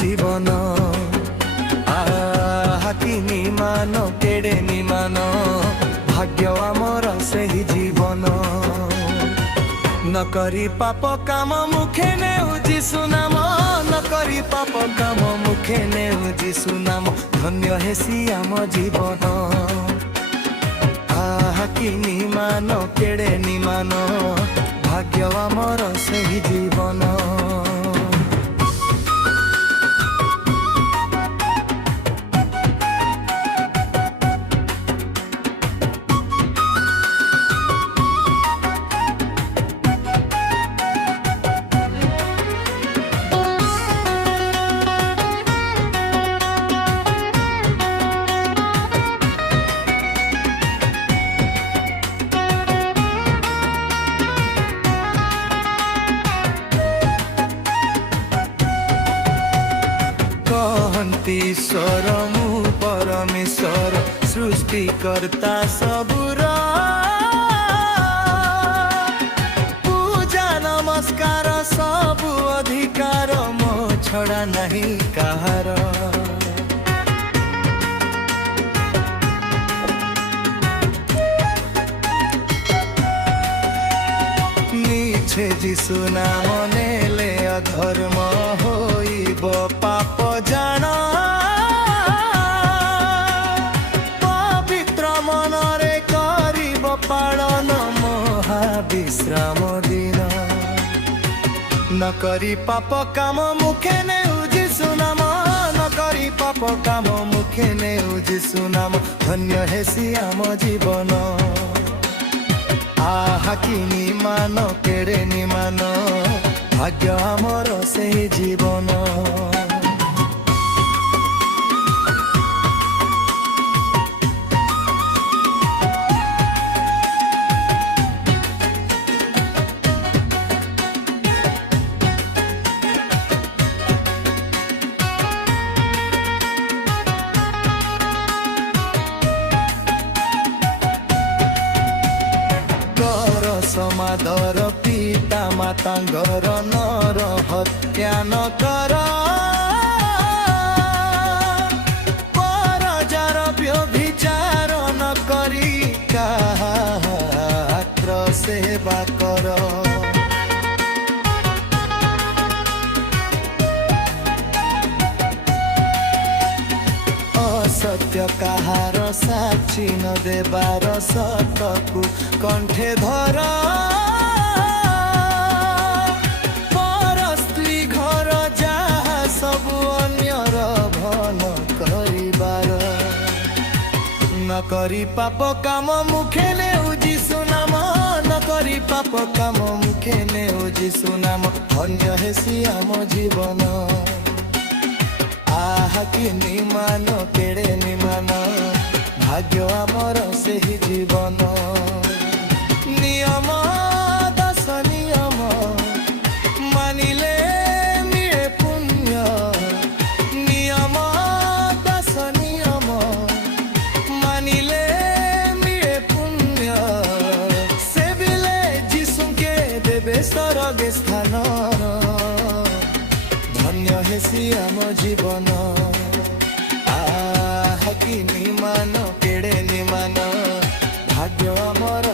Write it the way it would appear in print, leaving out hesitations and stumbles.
जीवन कि निमान केड़े निमान भाग्य आमर से ही जीवन न करी पाप काम मुखे ने सुनाम न करी पाप काम मुखे ने सुनाम धन्य हेसी आम जीवन कि निमान केड़े निमान भाग्य आमर से ही जीवन ईश्वर मु परमेश्वर सृष्टिकर्ता सबुर पूजा नमस्कार सबु अधिकार मो छड़ा नहीं कहार नीचे जिसु नाम नेले अधर्म होइब पाप जान पालन महाविश्राम दिन न करी पाप काम मुखे ने सुनाम न करी पाप काम मुखे ने सुनाम धन्य हेसी आम जीवन कि निमान केड़े निमान भाग्य आमर से जीवन समादर पिता मातांगर नर हत्या न कर परजार व्यभिचार न करी काहार सेवा कर असत्य कहार साक्षी न देवार सतकु कंठे धर पर स्त्री घर जहा सबु अन्यर भल करिबार न करी पाप काम मुखे ने सुनाम न करी पाप काम मुखे ने सुनाम धन्य हेसी आम जीवन कि निमान केड़े निमान भाग्य आमर से ही जीवन नियम दस नियम मानिले मिले पुण्य नियम दस नियम मानिले मिले पुण्य से बिले जिसु के देवे स्वर्गे स्थान धन्य हेसी आम जीवन कि निमान केड़े निमान भाग्य आमर